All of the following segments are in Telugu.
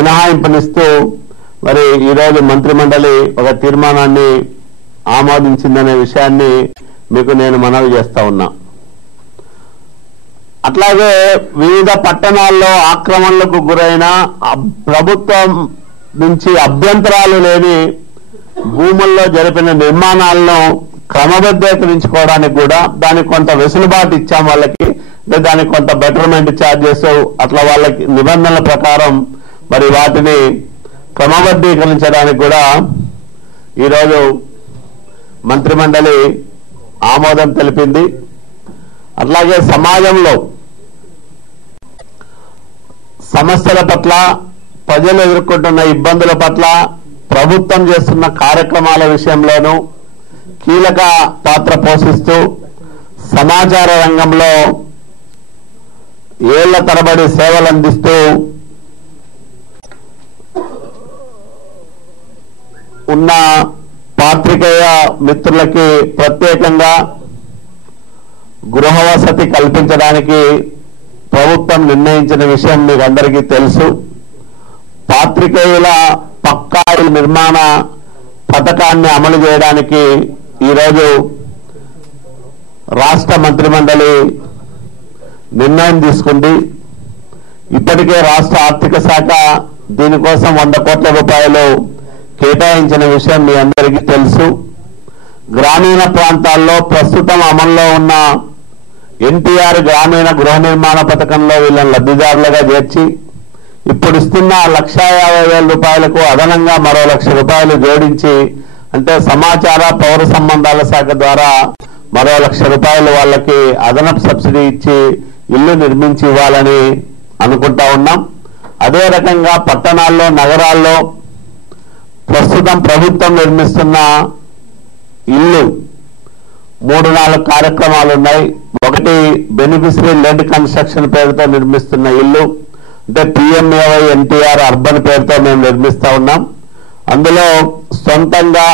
మినహాయింపునిస్తూ మరి ఈరోజు మంత్రిమండలి ఒక తీర్మానాన్ని ఆమోదించిందనే విషయాన్ని మీకు నేను మనవి చేస్తా ఉన్నా. అట్లాగే వివిధ పట్టణాల్లో ఆక్రమణలకు గురైన ప్రభుత్వం నుంచి అభ్యంతరాలు లేని భూముల్లో జరిపిన నిర్మాణాలను క్రమబద్ధీకరించుకోవడానికి కూడా దానికి కొంత వెసులుబాటు ఇచ్చాం వాళ్ళకి. దానికి కొంత బెటర్మెంట్ ఛార్జెస్ అట్లా వాళ్ళకి నిబంధనల ప్రకారం మరి వాటిని క్రమబద్ధీకరించడానికి కూడా ఈరోజు మంత్రిమండలి ఆమోదం తెలిపింది. అట్లాగే సమాజంలో సమస్యల పట్ల, ప్రజలు ఎదుర్కొంటున్న ఇబ్బందుల పట్ల ప్రభుత్వం చేస్తున్న కార్యక్రమాల విషయంలోనూ కీలక పాత్ర పోషిస్తూ సమాచార రంగంలో ఏళ్ల తరబడి సేవలు అందిస్తూ ఉన్న పాత్రికేయ మిత్రులకి ప్రత్యేకంగా గృహ వసతి కల్పించడానికి ప్రభుత్వం నిర్ణయించిన విషయం మీకు అందరికీ తెలుసు. పాత్రికేయుల పక్కా నిర్మాణ పథకాన్ని అమలు చేయడానికి ఈరోజు రాష్ట్ర మంత్రిమండలి నిర్ణయం తీసుకుంది. ఇప్పటికే రాష్ట్ర ఆర్థిక శాఖ దీనికోసం 100 కోట్ల రూపాయలు కేటాయించిన విషయం మీ అందరికీ తెలుసు. గ్రామీణ ప్రాంతాల్లో ప్రస్తుతం అమల్లో ఉన్న ఎన్టీఆర్ గ్రామీణ గృహ నిర్మాణ పథకంలో వీళ్ళని లబ్ధిదారులుగా చేర్చి ఇప్పుడు ఇస్తున్న 1,50,000 రూపాయలకు అదనంగా మరో 1,00,000 రూపాయలు జోడించి, అంటే సమాచార పౌర సంబంధాల శాఖ ద్వారా మరో 1,00,000 రూపాయలు వాళ్ళకి అదనపు సబ్సిడీ ఇచ్చి ఇల్లు నిర్మించి ఇవ్వాలని అనుకుంటా ఉన్నాం. అదే రకంగా పట్టణాల్లో, నగరాల్లో ప్రస్తుతం ప్రభుత్వం నిర్మిస్తున్న ఇల్లు 3-4 కార్యక్రమాలు ఉన్నాయి. ఒకటి బెనిఫిషరీ లెడ్ కన్స్ట్రక్షన్ పేరుతో నిర్మిస్తున్న ఇల్లు, అంటే PMAY ఎన్టీఆర్ అర్బన్ పేరుతో మేము నిర్మిస్తా ఉన్నాం. అందులో సొంతంగా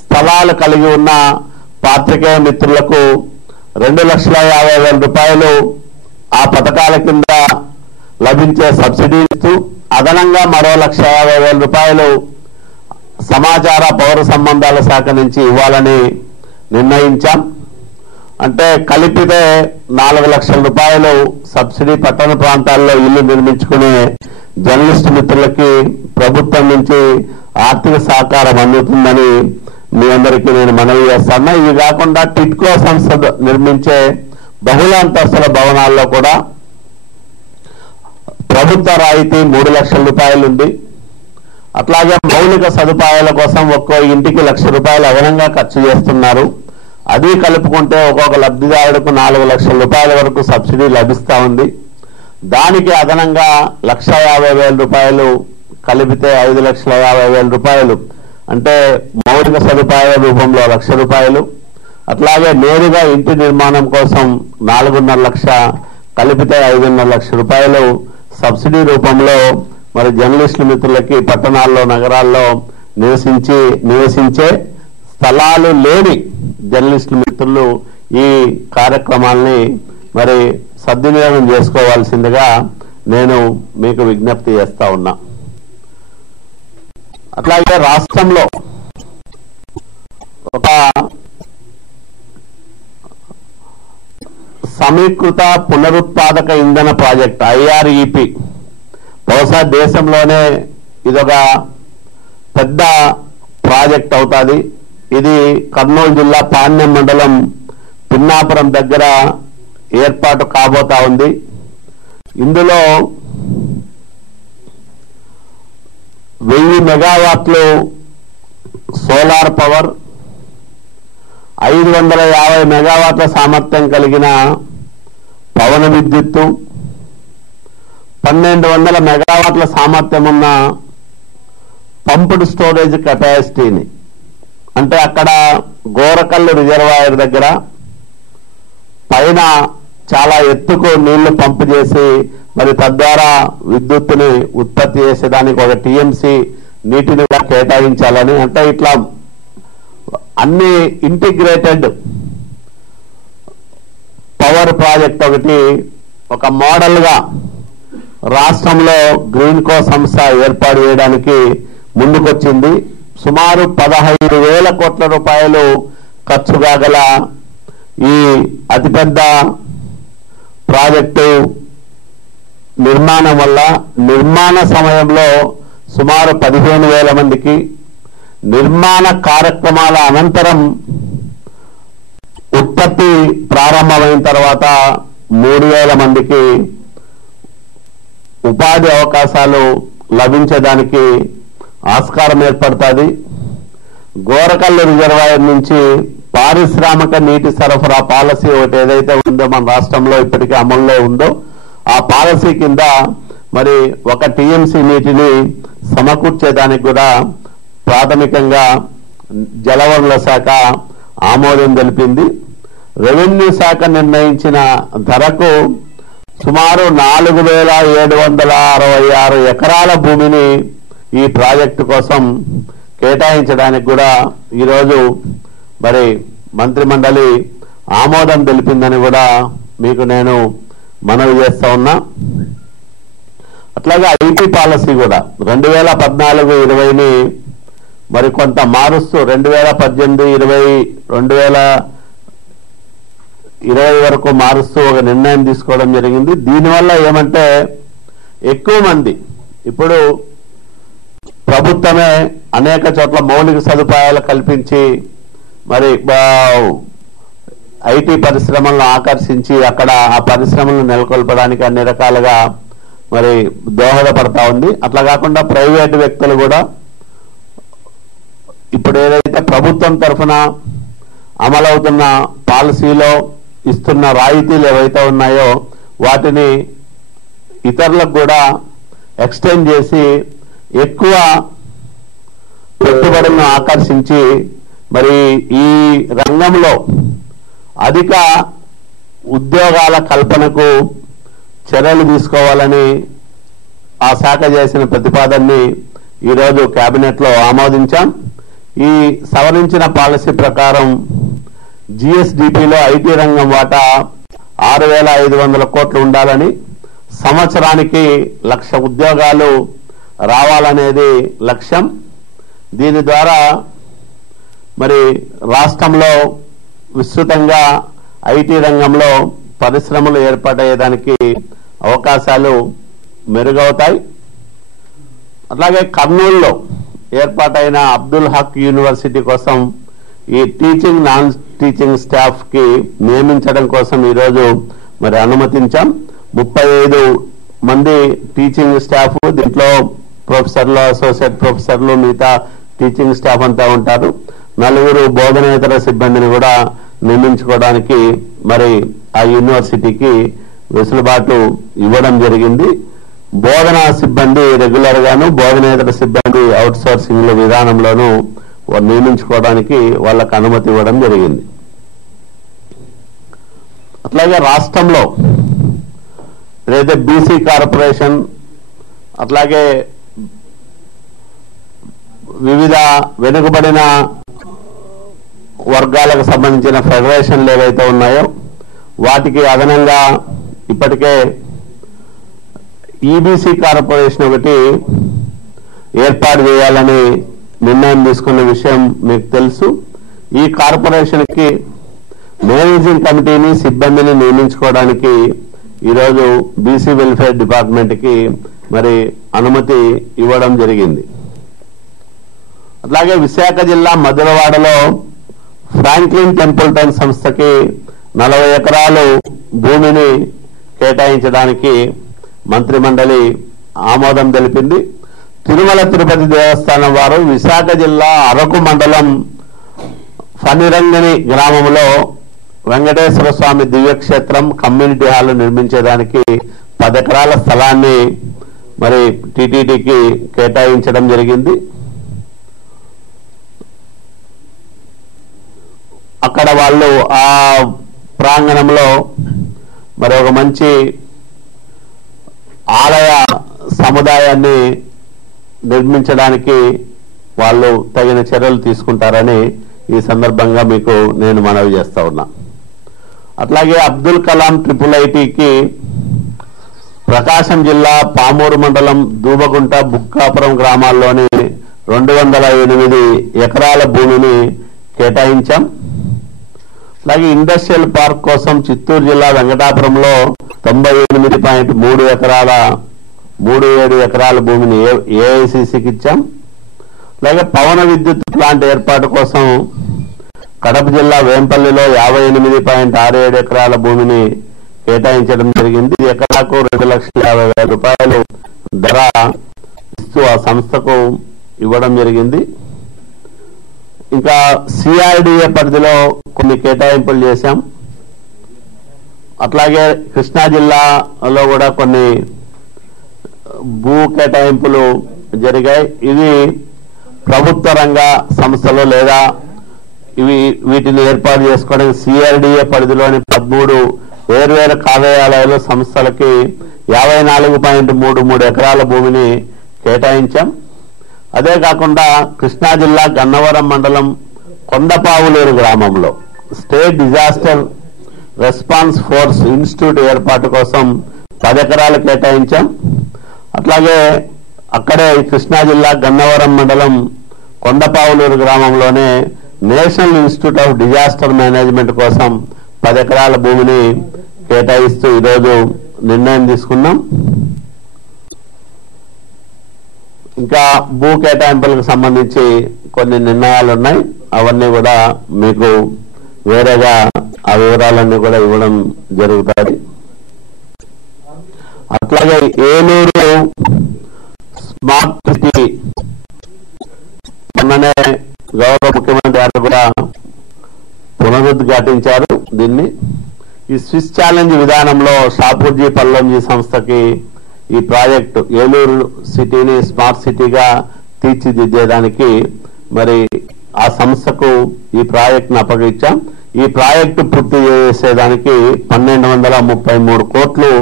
స్థలాలు కలిగి ఉన్న పాత్రికేయ మిత్రులకు 2,50,000 రూపాయలు ఆ పథకాల కింద లభించే సబ్సిడీ ఇస్తూ అదనంగా మరో 1,50,000 రూపాయలు సమాచార పౌర సంబంధాల శాఖ నుంచి ఇవ్వాలని నిర్ణయించాం. అంటే కలిపితే 4,00,000 రూపాయలు సబ్సిడీ పట్టణ ప్రాంతాల్లో ఇల్లు నిర్మించుకునే జర్నలిస్టు మిత్రులకి ప్రభుత్వం నుంచి ఆర్థిక సహకారం అందుతుందని మీ అందరికీ నేను మనవి చేస్తాను. ఇవి కాకుండా టిట్కో సంస్థ నిర్మించే బహుళ అంతస్తుల భవనాల్లో కూడా ప్రభుత్వ రాయితీ 3,00,000 రూపాయలు ఉంది. అట్లాగే మౌలిక సదుపాయాల కోసం ఒక్కో ఇంటికి 1,00,000 రూపాయలు అదనంగా ఖర్చు చేస్తున్నారు. అది కలుపుకుంటే ఒక్కొక్క లబ్ధిదారుడికి 4,00,000 రూపాయల వరకు సబ్సిడీ లభిస్తా ఉంది. దానికి అదనంగా 1,50,000 రూపాయలు కలిపితే 5,50,000 రూపాయలు, అంటే మౌలిక సదుపాయాల రూపంలో 1,00,000 రూపాయలు. అట్లాగే నేరుగా ఇంటి నిర్మాణం కోసం 4,5 లక్షల కలిపితే 5,5 లక్షల రూపాయలు సబ్సిడీ రూపంలో మరి జర్నలిస్టుల మిత్రులకి పట్టణాల్లో, నగరాల్లో నివసించే స్థలాలు లేని జర్నలిస్టుల మిత్రులు ఈ కార్యక్రమాల్ని మరి సద్వినియోగం చేసుకోవాల్సిందిగా నేను మీకు విజ్ఞప్తి చేస్తా ఉన్నా. అట్లాగే రాష్ట్రంలో ఒక సమీకృత పునరుత్పాదక ఇంధన ప్రాజెక్ట్ IREP బహుశా దేశంలోనే ఇదొక పెద్ద ప్రాజెక్ట్ అవుతుంది. ఇది కర్నూలు జిల్లా పాణ్యం మండలం పిన్నాపురం దగ్గర ఏర్పాటు కాబోతా ఉంది. ఇందులో 1000 మెగావాట్లు సోలార్ పవర్, 550 మెగావాట్ల సామర్థ్యం కలిగిన పవన విద్యుత్తు, 1,200 మెగావాట్ల సామర్థ్యం ఉన్న పంప్డ్ స్టోరేజ్ కెపాసిటీని, అంటే అక్కడ గోరకల్లు రిజర్వాయర్ దగ్గర పైన చాలా ఎత్తుకు నీళ్లు పంపు చేసి మరి తద్వారా విద్యుత్తుని ఉత్పత్తి చేసేదానికి 1 TMC నీటిని కేటాయించాలని, అంటే ఇట్లా అన్ని ఇంటిగ్రేటెడ్ పవర్ ప్రాజెక్ట్ ఒకటి ఒక మోడల్ గా రాష్ట్రంలో గ్రీన్కో సంస్థ ఏర్పాటు చేయడానికి ముందుకొచ్చింది. సుమారు 15,000 కోట్ల రూపాయలు ఖర్చు కాగల ఈ అతిపెద్ద ప్రాజెక్టు నిర్మాణం వల్ల నిర్మాణ సమయంలో సుమారు 15,000 మందికి, నిర్మాణ కార్యక్రమాల అనంతరం ఉత్పత్తి ప్రారంభమైన తర్వాత 3,000 మందికి ఉపాధి అవకాశాలు లభించడానికి ఆస్కారం ఏర్పడుతుంది. గోరకల్లు రిజర్వాయర్ నుంచి పారిశ్రామిక నీటి సరఫరా పాలసీ ఒకటి ఏదైతే ఉందో మన రాష్ట్రంలో ఇప్పటికీ అమల్లో ఉందో ఆ పాలసీ కింద మరి 1 టీఎంసీ నీటిని సమకూర్చేదానికి కూడా ప్రాథమికంగా జలవనరుల శాఖ ఆమోదం తెలిపింది. రెవెన్యూ శాఖ నిర్ణయించిన ధరకు సుమారు 4,766 ఎకరాల భూమిని ఈ ప్రాజెక్టు కోసం కేటాయించడానికి కూడా ఈరోజు మరి మంత్రిమండలి ఆమోదం తెలిపిందని కూడా మీకు నేను మనవి చేస్తా ఉన్నా. అట్లాగే ఐటీ పాలసీ కూడా 2014-20ని మరి కొంత మారుస్తూ 2018-20, 2020 వరకు మారుస్తూ ఒక నిర్ణయం తీసుకోవడం జరిగింది. దీనివల్ల ఏమంటే ఎక్కువ మంది ఇప్పుడు ప్రభుత్వమే అనేక చోట్ల మౌలిక సదుపాయాలు కల్పించి మరి ఐటీ పరిశ్రమలను ఆకర్షించి అక్కడ ఆ పరిశ్రమలను నెలకొల్పడానికి అన్ని రకాలుగా మరి దోహదపడతా ఉంది. అట్లా కాకుండా ప్రైవేటు వ్యక్తులు కూడా ఇప్పుడు ఏదైతే ప్రభుత్వం తరఫున అమలవుతున్న పాలసీలో ఇస్తున్న రాయితీలు ఏవైతే ఉన్నాయో వాటిని ఇతరులకు కూడా ఎక్స్టెండ్ చేసి ఎక్కువ పెట్టుబడులను ఆకర్షించి మరి ఈ రంగంలో అధిక ఉద్యోగాల కల్పనకు చర్యలు తీసుకోవాలని ఆ శాఖ చేసిన ప్రతిపాదనని ఈరోజు కేబినెట్లో ఆమోదించాం. ఈ సవరించిన పాలసీ ప్రకారం జిఎస్డిపిలో ఐటీ రంగం వాటా 6,500 కోట్లు ఉండాలని, సంవత్సరానికి 1,00,000 ఉద్యోగాలు రావాలనేది లక్ష్యం. దీని ద్వారా మరి రాష్ట్రంలో విస్తృతంగా ఐటీ రంగంలో పరిశ్రమలు ఏర్పాటయ్యేదానికి అవకాశాలు మెరుగవుతాయి. అట్లాగే కర్నూలులో ఏర్పాటైన అబ్దుల్ హక్ యూనివర్సిటీ కోసం ఈ టీచింగ్ నాన్ టీచింగ్ స్టాఫ్ కి నియమించడం కోసం ఈరోజు మరి అనుమతించాం. 35 మంది టీచింగ్ స్టాఫ్, దీంట్లో ప్రొఫెసర్లు, అసోసియేట్ ప్రొఫెసర్లు, మిగతా టీచింగ్ స్టాఫ్ అంతా ఉంటారు. 4 బోధనేతర సిబ్బందిని కూడా నియమించుకోవడానికి మరి ఆ యూనివర్సిటీకి వెసులుబాటు ఇవ్వడం జరిగింది. బోధనా సిబ్బంది రెగ్యులర్ గాను, బోధనేతర సిబ్బంది అవుట్ సోర్సింగ్ విధానంలోనూ నియమించుకోవడానికి వాళ్ళకు అనుమతి ఇవ్వడం జరిగింది. అట్లాగే రాష్ట్రంలో ఏదైతే బీసీ కార్పొరేషన్, అట్లాగే వివిధ వెనుకబడిన వర్గాలకు సంబంధించిన ఫెడరేషన్లు ఏవైతే ఉన్నాయో వాటికి అదనంగా ఇప్పటికే ఈబీసీ కార్పొరేషన్ ఒకటి ఏర్పాటు చేయాలని నిర్ణయం తీసుకున్న విషయం మీకు తెలుసు. ఈ కార్పొరేషన్ కి మేనేజింగ్ కమిటీని, సిబ్బందిని నియమించుకోవడానికి ఈరోజు బీసీ వెల్ఫేర్ డిపార్ట్మెంట్ కి మరి అనుమతి ఇవ్వడం జరిగింది. అట్లాగే విశాఖ జిల్లా మధురవాడలో ఫ్రాంక్లిన్ టెంపుల్టన్ సంస్థకి 40 ఎకరాలు భూమిని కేటాయించడానికి మంత్రిమండలి ఆమోదం తెలిపింది. తిరుమల తిరుపతి దేవస్థానం వారు విశాఖ జిల్లా అరకు మండలం ఫణిరంగని గ్రామంలో వెంకటేశ్వర స్వామి దివ్యక్షేత్రం కమ్యూనిటీ హాల్ నిర్మించేదానికి 10 ఎకరాల స్థలాన్ని మరి టీటీడీకి కేటాయించడం జరిగింది. అక్కడ వాళ్ళు ఆ ప్రాంగణంలో మరి ఒక మంచి ఆలయ సముదాయాన్ని నిర్మించడానికి వాళ్ళు తగిన చర్యలు తీసుకుంటారని ఈ సందర్భంగా మీకు నేను మనవి చేస్తా ఉన్నా. అట్లాగే అబ్దుల్ కలాం IIITకి ప్రకాశం జిల్లా పామూరు మండలం దూబగుంట బుక్కాపురం గ్రామాల్లోని 208 ఎకరాల భూమిని కేటాయించాం. అలాగే ఇండస్ట్రియల్ పార్క్ కోసం చిత్తూరు జిల్లా వెంకటాపురంలో 98.37 ఎకరాల భూమిని ఏఐసిసికి ఇచ్చాం. అలాగే పవన విద్యుత్ ప్లాంట్ ఏర్పాటు కోసం కడప జిల్లా వేంపల్లిలో 58.67 ఎకరాల భూమిని కేటాయించడం జరిగింది. ఎకరాకు 2,50,000 రూపాయలు ధర ఇస్తూ ఆ సంస్థకు ఇవ్వడం జరిగింది. ఇంకా సిఆర్డిఏ పరిధిలో కొన్ని కేటాయింపులు చేశాం. అట్లాగే కృష్ణా జిల్లాలో కూడా కొన్ని భూ కేటాయింపులు జరిగాయి. ఇవి ప్రభుత్వ రంగ సంస్థలు లేదా వీటిని ఏర్పాటు చేసుకోవడానికి సిఆర్డిఏ పరిధిలోని 13 వేర్వేరు కార్యాలయాలు సంస్థలకి 54.33 ఎకరాల భూమిని కేటాయించాం. అదే కాకుండా కృష్ణా జిల్లా గన్నవరం మండలం కొండపావులూరు గ్రామంలో state disaster response force institute ఏర్పాటు కోసం 10 ఎకరాలు కేటాయించాం. అట్లాగే అక్కడే కృష్ణా జిల్లా గన్నవరం మండలం కొండపావులూరు గ్రామంలోనే national institute of disaster management కోసం 10 ఎకరాల భూమిని కేటాయిస్తూ ఈరోజు నిర్ణయం తీసుకున్నాం. ఇంకా భూ కేటాయింపులకు సంబంధించి కొన్ని నిర్ణయాలు ఉన్నాయి. అవన్నీ కూడా మీకు వేరేగా ఆ వివరాలన్నీ కూడా ఇవ్వడం జరుగుతుంది. అట్లాగే ఏలూరు స్మార్ట్ సిటీ మొన్ననే గౌరవ ముఖ్యమంత్రి గారు కూడా పునరుద్ఘాటించారు. దీన్ని ఈ స్విస్ ఛాలెంజ్ విధానంలో షాపూర్జీ పల్లంజీ సంస్థకి ఈ ప్రాజెక్టు ఏలూరు సిటీని స్మార్ట్ సిటీగా తీర్చిదిద్దేదానికి మరి ఆ సంస్థకు ఈ ప్రాజెక్టును అప్పగించాం. ఈ ప్రాజెక్టు పూర్తి చేసేదానికి 1,233 కోట్లు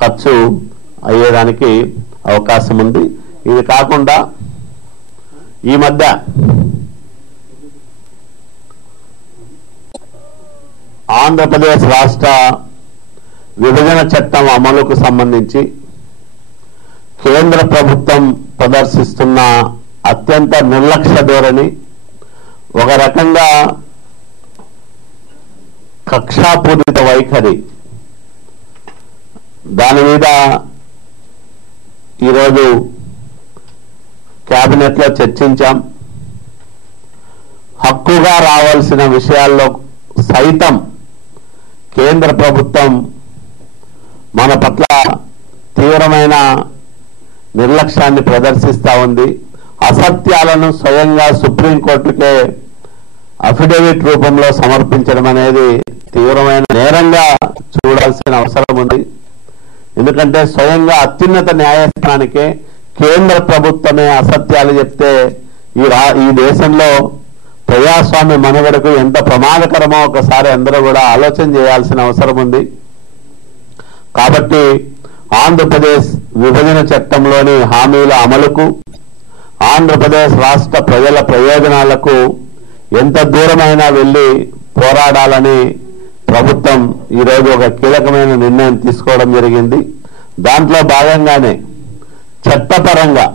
ఖర్చు అయ్యేదానికి అవకాశం ఉంది. ఇది కాకుండా ఈ మధ్య ఆంధ్రప్రదేశ్ రాష్ట్ర విభజన చట్టం అమలుకు సంబంధించి కేంద్ర ప్రభుత్వం ప్రదర్శిస్తున్న అత్యంత నిర్లక్ష్య ధోరణి, ఒక రకంగా కక్షాపూరిత వైఖరి, దాని మీద ఈరోజు కేబినెట్లో చర్చించాం. హక్కుగా రావాల్సిన విషయాల్లో సైతం కేంద్ర ప్రభుత్వం మన పట్ల తీవ్రమైన నిర్లక్ష్యాన్ని ప్రదర్శిస్తూ ఉంది. అసత్యాలను స్వయంగా సుప్రీంకోర్టుకే అఫిడవిట్ రూపంలో సమర్పించడం అనేది తీవ్రమైన నేరంగా చూడాల్సిన అవసరం ఉంది. ఎందుకంటే స్వయంగా అత్యున్నత న్యాయస్థానానికే కేంద్ర ప్రభుత్వమే అసత్యాలు చెప్తే ఈ దేశంలో ప్రజాస్వామ్య మనుగడకు ఎంత ప్రమాదకరమో ఒకసారి అందరూ కూడా ఆలోచన చేయాల్సిన అవసరం ఉంది. కాబట్టి ఆంధ్రప్రదేశ్ విభజన చట్టంలోని హామీల అమలుకు, ఆంధ్రప్రదేశ్ రాష్ట్ర ప్రజల ప్రయోజనాలకు ఎంత దూరమైనా వెళ్లి పోరాడాలని ప్రభుత్వం ఈరోజు ఒక కీలకమైన నిర్ణయం తీసుకోవడం జరిగింది. దాంట్లో భాగంగానే చట్టపరంగా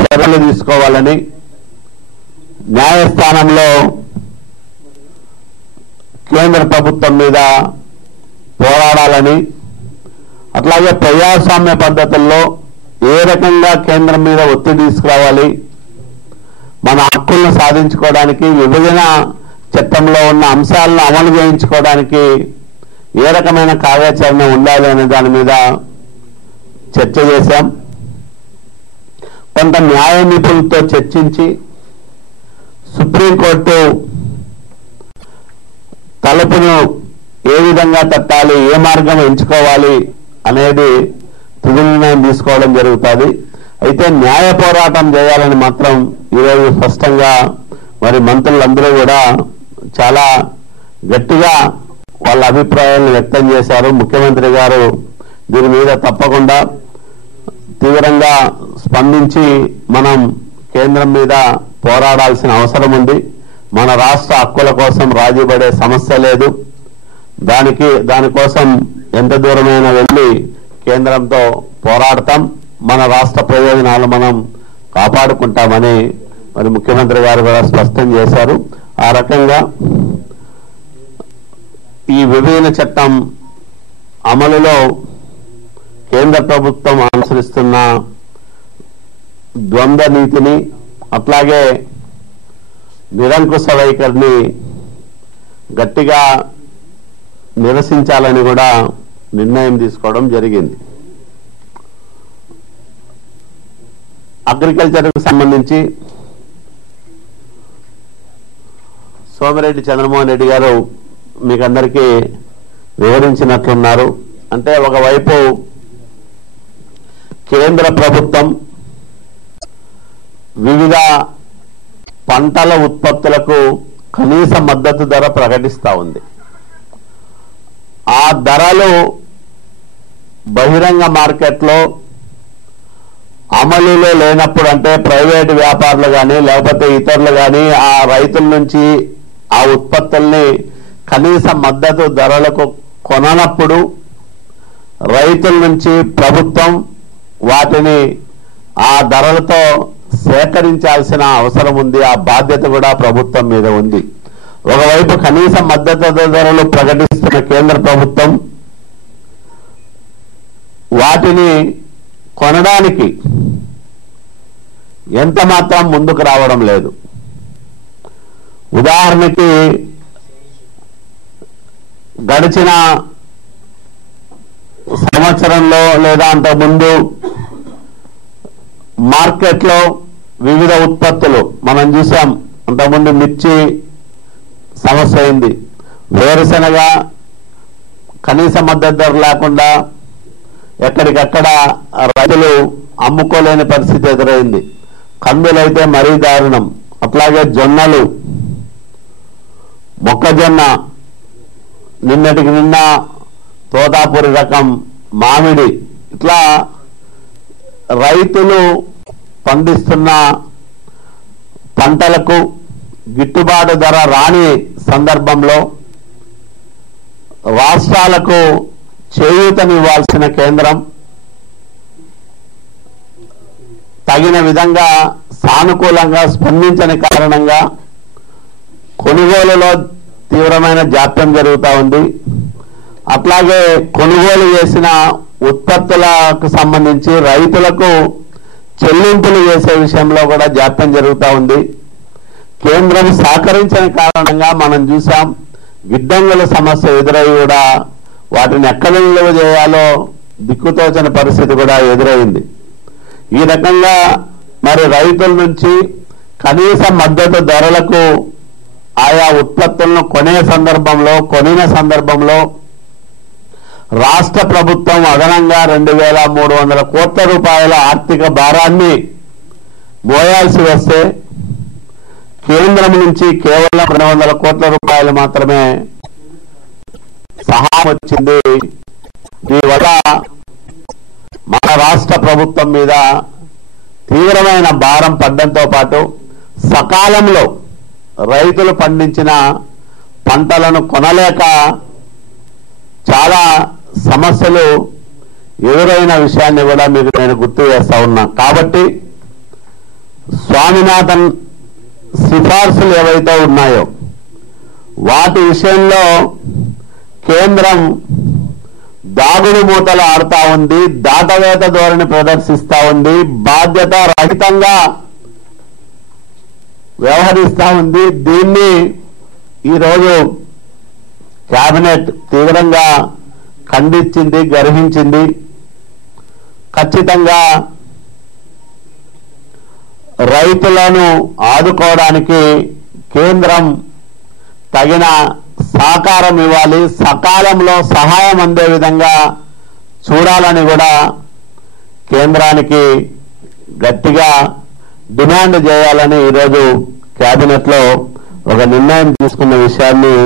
చర్యలు తీసుకోవాలని, న్యాయస్థానంలో కేంద్ర ప్రభుత్వం మీద పోరాడాలని, అట్లాగే ప్రజాస్వామ్య పద్ధతుల్లో ఏ రకంగా కేంద్రం మీద ఒత్తిడి తీసుకురావాలి, మన హక్కులను సాధించుకోవడానికి, విభజన చట్టంలో ఉన్న అంశాలను అమలు చేయించుకోవడానికి ఏ రకమైన కార్యాచరణ ఉండాలి అనే దాని మీద చర్చ చేశాం. కొంత న్యాయ నిపుణులతో చర్చించి సుప్రీంకోర్టు తలుపును ఏ విధంగా తట్టాలి, ఏ మార్గం ఎంచుకోవాలి అనేది తుది నిర్ణయం తీసుకోవడం జరుగుతుంది. అయితే న్యాయ పోరాటం చేయాలని మాత్రం ఈరోజు స్పష్టంగా మరి మంత్రులందరూ కూడా చాలా గట్టిగా వాళ్ళ అభిప్రాయాలను వ్యక్తం చేశారు. ముఖ్యమంత్రి గారు దీని మీద తప్పకుండా తీవ్రంగా స్పందించి మనం కేంద్రం మీద పోరాడాల్సిన అవసరం ఉంది. మన రాష్ట్ర హక్కుల కోసం రాజీపడే సమస్య లేదు. దానికోసం ఎంత దూరమైనా వెళ్ళి కేంద్రంతో పోరాడతాం. మన రాష్ట్ర ప్రయోజనాలు మనం కాపాడుకుంటామని మరి ముఖ్యమంత్రి గారు కూడా స్పష్టం చేశారు. ఆ రకంగా ఈ విభజన చట్టం అమలులో కేంద్ర ప్రభుత్వం అనుసరిస్తున్న ద్వంద్వ నీతిని అట్లాగే నిరంకుశ వైఖరిని గట్టిగా నిరసించాలని కూడా నిర్ణయం తీసుకోవడం జరిగింది. అగ్రికల్చర్కు సంబంధించి సోమిరెడ్డి చంద్రమోహన్ రెడ్డి గారు మీకు అందరికీ వివరించినట్లున్నారు. అంటే ఒకవైపు కేంద్ర ప్రభుత్వం వివిధ పంటల ఉత్పత్తులకు కనీస మద్దతు ధర ప్రకటిస్తూ ఉంది. ఆ ధరలు బహిరంగ మార్కెట్లో అమలులో లేనప్పుడు, అంటే ప్రైవేటు వ్యాపారులు కానీ లేకపోతే ఇతరులు కానీ ఆ రైతుల నుంచి ఆ ఉత్పత్తుల్ని కనీస మద్దతు ధరలకు కొననప్పుడు రైతుల నుంచి ప్రభుత్వం వాటిని ఆ ధరలతో సేకరించాల్సిన అవసరం ఉంది. ఆ బాధ్యత కూడా ప్రభుత్వం మీద ఉంది. ఒకవైపు కనీస మద్దతు ధరలు ప్రకటిస్తున్న కేంద్ర ప్రభుత్వం వాటిని కొనడానికి ఎంత మాత్రం ముందుకు రావడం లేదు. ఉదాహరణకి గడిచిన సంవత్సరంలో లేదా అంతకుముందు మార్కెట్లో వివిధ ఉత్పత్తులు మనం చూసాం. అంతకుముందు మిర్చి సమస్య అయింది, వేరుశనగ కనీస మద్దతు ధర లేకుండా ఎక్కడికక్కడ రైతులు అమ్ముకోలేని పరిస్థితి ఎదురైంది. కందులైతే మరీ దారుణం. అట్లాగే జొన్నలు, మొక్కజొన్న, నిన్నటికి నిన్న తోతాపూరి రకం మామిడి, ఇట్లా రైతులు పండిస్తున్న పంటలకు గిట్టుబాటు ధర రాని సందర్భంలో రాష్ట్రాలకు చేయూతనివ్వాల్సిన కేంద్రం తగిన విధంగా సానుకూలంగా స్పందించని కారణంగా కొనుగోలులో తీవ్రమైన జాప్యం జరుగుతూ ఉంది. అట్లాగే కొనుగోలు చేసిన ఉత్పత్తులకు సంబంధించి రైతులకు చెల్లింపులు చేసే విషయంలో కూడా జాప్యం జరుగుతూ ఉంది. కేంద్రం సహకరించని కారణంగా మనం చూసాం, గిడ్డంగుల సమస్య ఎదురై కూడా వాటిని ఎక్కడ నిల్వ చేయాలో దిక్కుతోచని పరిస్థితి కూడా ఎదురైంది. ఈ రకంగా మరి రైతుల నుంచి కనీస మద్దతు ధరలకు ఆయా ఉత్పత్తులను కొనిన సందర్భంలో రాష్ట్ర ప్రభుత్వం అదనంగా 2,300 కోట్ల రూపాయల ఆర్థిక భారాన్ని మోయాల్సి వస్తే కేంద్రం నుంచి కేవలం 200 కోట్ల రూపాయలు మాత్రమే సహాయం వచ్చింది. దీనివల్ల మన రాష్ట్ర ప్రభుత్వం మీద తీవ్రమైన భారం పడడంతో పాటు సకాలంలో రైతులు పండించిన పంటలను కొనలేక చాలా సమస్యలు ఎదురైన విషయాన్ని కూడా మీకు నేను గుర్తు చేస్తా ఉన్నా. కాబట్టి స్వామినాథన్ సిఫార్సులు ఏవైతే ఉన్నాయో వాటి విషయంలో కేంద్రం దాగుడు మూతలు ఆడుతా ఉంది, దాటవేత ధోరణి ప్రదర్శిస్తా ఉంది, బాధ్యత రహితంగా వ్యవహరిస్తా ఉంది. దీన్ని ఈరోజు కేబినెట్ తీవ్రంగా ఖండించింది, గర్హించింది. ఖచ్చితంగా రైతులను ఆదుకోవడానికి కేంద్రం తగిన సహకారం ఇవ్వాలి, సకాలంలో సహాయం అందే విధంగా చూడాలని కూడా కేంద్రానికి గట్టిగా డిమాండ్ చేయాలని ఈరోజు కేబినెట్లో ఒక నిర్ణయం తీసుకున్న విషయాన్ని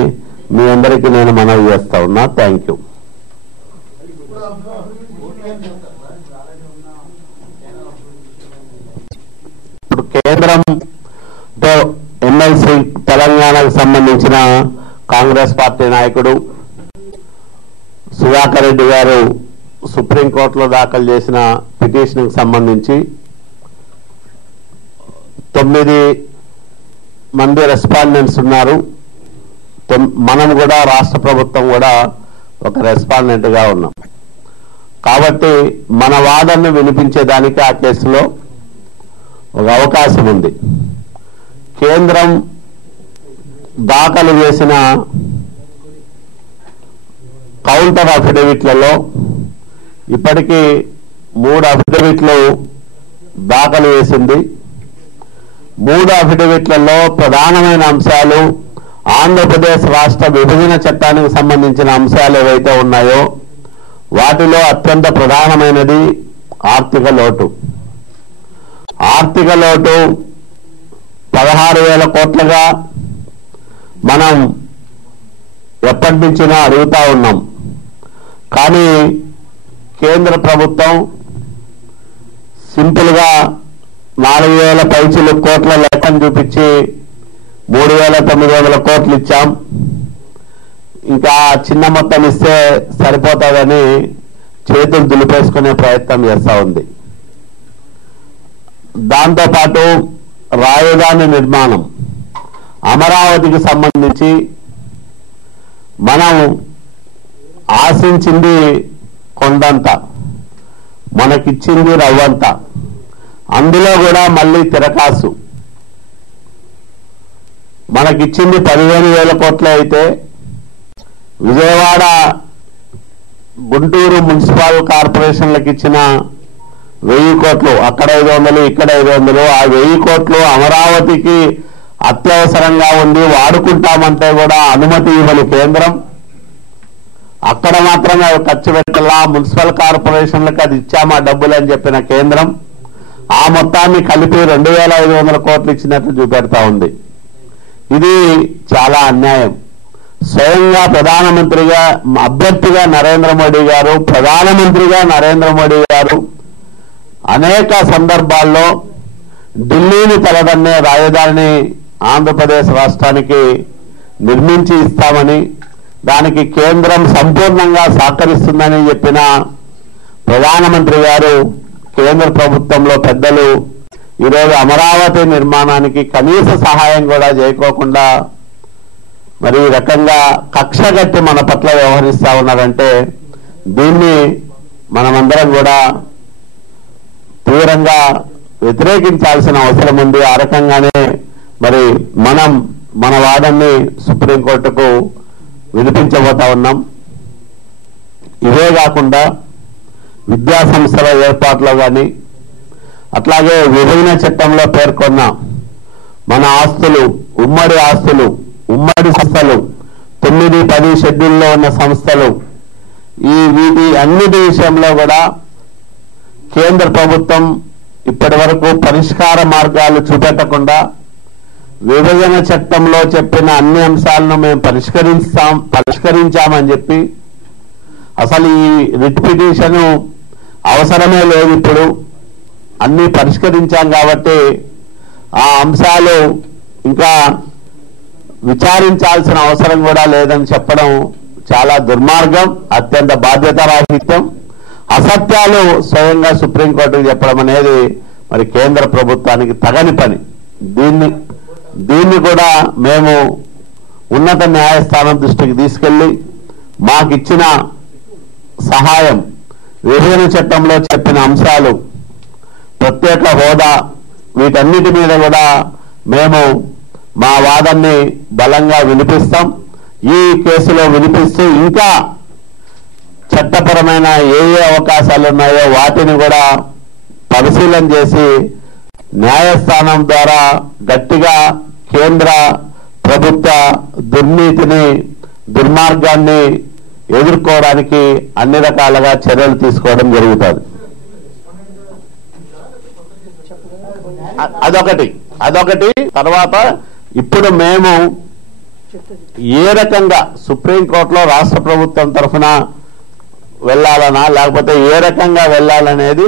మీ అందరికీ నేను మనవి చేస్తా ఉన్నా. Thank you. ఇప్పుడు కేంద్రంతో ఎమ్మెల్సీ తెలంగాణకు సంబంధించిన కాంగ్రెస్ పార్టీ నాయకుడు సుధాకర్ రెడ్డి గారు సుప్రీంకోర్టులో దాఖలు చేసిన పిటిషన్కి సంబంధించి 9 మంది రెస్పాండెంట్స్ ఉన్నారు. మనం కూడా రాష్ట్ర ప్రభుత్వం కూడా ఒక రెస్పాండెంట్గా ఉన్నాం. కాబట్టి మన వాదనను వినిపించేదానికి ఆ కేసులో ఒక అవకాశం ఉంది. కేంద్రం దాఖలు చేసిన కౌంటర్ అఫిడవిట్లలో ఇప్పటికీ 3 అఫిడవిట్లు దాఖలు చేసింది. 3 అఫిడవిట్లలో ప్రధానమైన అంశాలు ఆంధ్రప్రదేశ్ రాష్ట్ర విభజన చట్టానికి సంబంధించిన అంశాలు ఏవైతే ఉన్నాయో వాటిలో అత్యంత ప్రధానమైనది ఆర్థిక లోటు. ఆర్థిక లోటు 16,000 కోట్లుగా మనం ఎప్పటి నుంచినా అడుగుతా ఉన్నాం. కానీ కేంద్ర ప్రభుత్వం సింపుల్గా 4,000 పైచిలు కోట్ల లెక్కను చూపించి 3,900 కోట్లు ఇచ్చాం, ఇంకా చిన్న మొత్తం ఇస్తే సరిపోతుందని చేతులు దులిపేసుకునే ప్రయత్నం చేస్తూ ఉంది. దాంతోపాటు రాజధాని నిర్మాణం అమరావతికి సంబంధించి మనం ఆశించింది కొండంత, మనకిచ్చింది రవ్వంత. అందులో కూడా మళ్ళీ తిరకాసు. మనకిచ్చింది 15,000 కోట్లే అయితే విజయవాడ గుంటూరు మున్సిపల్ కార్పొరేషన్లకు ఇచ్చిన 1000 కోట్లు, అక్కడ 500 ఇక్కడ 500, ఆ 1000 కోట్లు అమరావతికి అత్యవసరంగా ఉంది వాడుకుంటామంటే కూడా అనుమతి ఇవ్వని కేంద్రం, అక్కడ మాత్రమే ఖర్చు పెట్టాలా, మున్సిపల్ కార్పొరేషన్లకు అది ఇచ్చామా డబ్బులు అని చెప్పిన కేంద్రం ఆ మొత్తాన్ని కలిపి 2,500 కోట్లు ఇచ్చినట్లు చూపెడతా ఉంది. ఇది చాలా అన్యాయం. స్వయంగా ప్రధానమంత్రిగా అభ్యర్థిగా నరేంద్ర మోడీ గారు, ప్రధానమంత్రిగా నరేంద్ర మోడీ గారు అనేక సందర్భాల్లో ఢిల్లీని తలదన్నే రాజధానిని ఆంధ్రప్రదేశ్ రాష్ట్రానికి నిర్మించి ఇస్తామని, దానికి కేంద్రం సంపూర్ణంగా సహకరిస్తుందని చెప్పిన ప్రధానమంత్రి గారు, కేంద్ర ప్రభుత్వంలో పెద్దలు ఈరోజు అమరావతి నిర్మాణానికి కనీస సహాయం కూడా చేయకోకుండా మరి ఈ రకంగా కక్షగట్టి మన పట్ల వ్యవహరిస్తా ఉన్నారంటే దీన్ని మనమందరం కూడా తీవ్రంగా వ్యతిరేకించాల్సిన అవసరం ఉంది. ఆ రకంగానే మరి మనం మన వాదనని సుప్రీంకోర్టుకు వినిపించబోతా ఉన్నాం. ఇవే కాకుండా విద్యా సంస్థల ఏర్పాట్లో కానీ అట్లాగే విభజన చట్టంలో పేర్కొన్న మన ఆస్తులు, ఉమ్మడి సంస్థలు 9, 10 షెడ్యూల్లో ఉన్న సంస్థలు, వీటి అన్నిటి విషయంలో కూడా కేంద్ర ప్రభుత్వం ఇప్పటి వరకు పరిష్కార మార్గాలు చూపెట్టకుండా విభజన చట్టంలో చెప్పిన అన్ని అంశాలను మేము పరిష్కరించామని చెప్పి అసలు ఈ రిట్ పిటిషన్ అవసరమే లేదు, ఇప్పుడు అన్ని పరిష్కరించాం కాబట్టి ఆ అంశాలు ఇంకా విచారించాల్సిన అవసరం కూడా లేదని చెప్పడం చాలా దుర్మార్గం, అత్యంత బాధ్యతారాహిత్యం. అసత్యాలు స్వయంగా సుప్రీంకోర్టుకు చెప్పడం అనేది మరి కేంద్ర ప్రభుత్వానికి తగని పని. దీన్ని కూడా మేము ఉన్నత న్యాయస్థానం దృష్టికి తీసుకెళ్లి మాకిచ్చిన సహాయం, విభజన చట్టంలో చెప్పిన అంశాలు, ప్రత్యేక హోదా, వీటన్నిటి మీద కూడా మేము మా వాదనని బలంగా వినిపిస్తాం. ఈ కేసులో వినిపిస్తూ ఇంకా చట్టపరమైన ఏ అవకాశాలు ఉన్నాయో వాటిని కూడా పరిశీలన చేసి న్యాయస్థానం ద్వారా గట్టిగా కేంద్ర ప్రభుత్వ దుర్నీతిని, దుర్మార్గాన్ని ఎదుర్కోవడానికి అన్ని రకాలుగా చర్యలు తీసుకోవడం జరుగుతుంది. అదొకటి. తర్వాత ఇప్పుడు మేము ఏ రకంగా సుప్రీంకోర్టులో రాష్ట్ర ప్రభుత్వం తరఫున వెళ్లాలనా లేకపోతే ఏ రకంగా వెళ్లాలనేది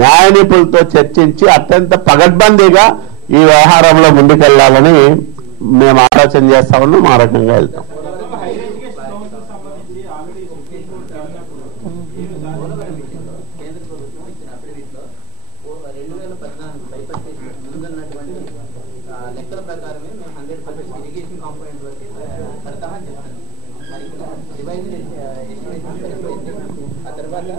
న్యాయ నిపుణులతో చర్చించి అత్యంత పగడ్బందీగా ఈ వ్యవహారంలో ముందుకెళ్లాలని మేము ఆలోచన చేస్తా ఉన్నాం. ఆ రకంగా వెళ్తాం. లో 2014 బైపర్టేషన్ ముందున్నటువంటి లెక్కల ప్రకారమే మేము 100% ఇరిగేషన్ కాంపోనెంట్ వరకు కడతామని చెప్తాను. ఆ తర్వాత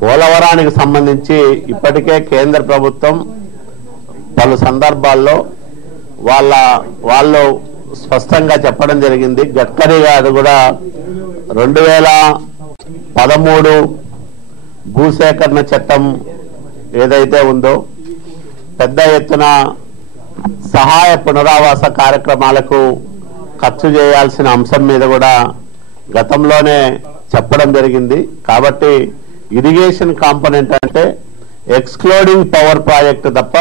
పోలవరానికి సంబంధించి ఇప్పటికే కేంద్ర ప్రభుత్వం పలు సందర్భాల్లో వాళ్ళు స్పష్టంగా చెప్పడం జరిగింది. గడ్కరీ గారు కూడా 2013 భూసేకరణ చట్టం ఏదైతే ఉందో పెద్ద ఎత్తున సహాయ పునరావాస కార్యక్రమాలకు ఖర్చు చేయాల్సిన అంశం మీద కూడా గతంలోనే చెప్పడం జరిగింది. కాబట్టి ఇరిగేషన్ కాంపోనెంట్ అంటే ఎక్స్క్లూడింగ్ పవర్ ప్రాజెక్టు తప్ప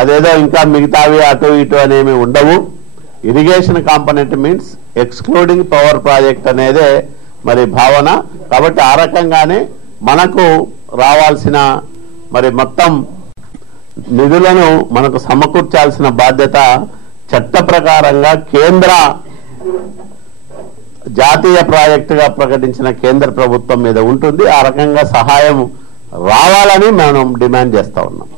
అదేదో ఇంకా మిగతావి అటు ఇటు అనేవి ఉండవు. Irrigation component means excluding power project అనేదే మరి భావన. కాబట్టి ఆ రకంగానే మనకు రావాల్సిన మరి మొత్తం నిధులను మనకు సమకూర్చాల్సిన బాధ్యత చట్ట ప్రకారంగా కేంద్ర జాతీయ ప్రాజెక్టుగా ప్రకటించిన కేంద్ర ప్రభుత్వం మీద ఉంటుంది. ఆ రకంగా సహాయం రావాలని మనం డిమాండ్ చేస్తా ఉన్నాం.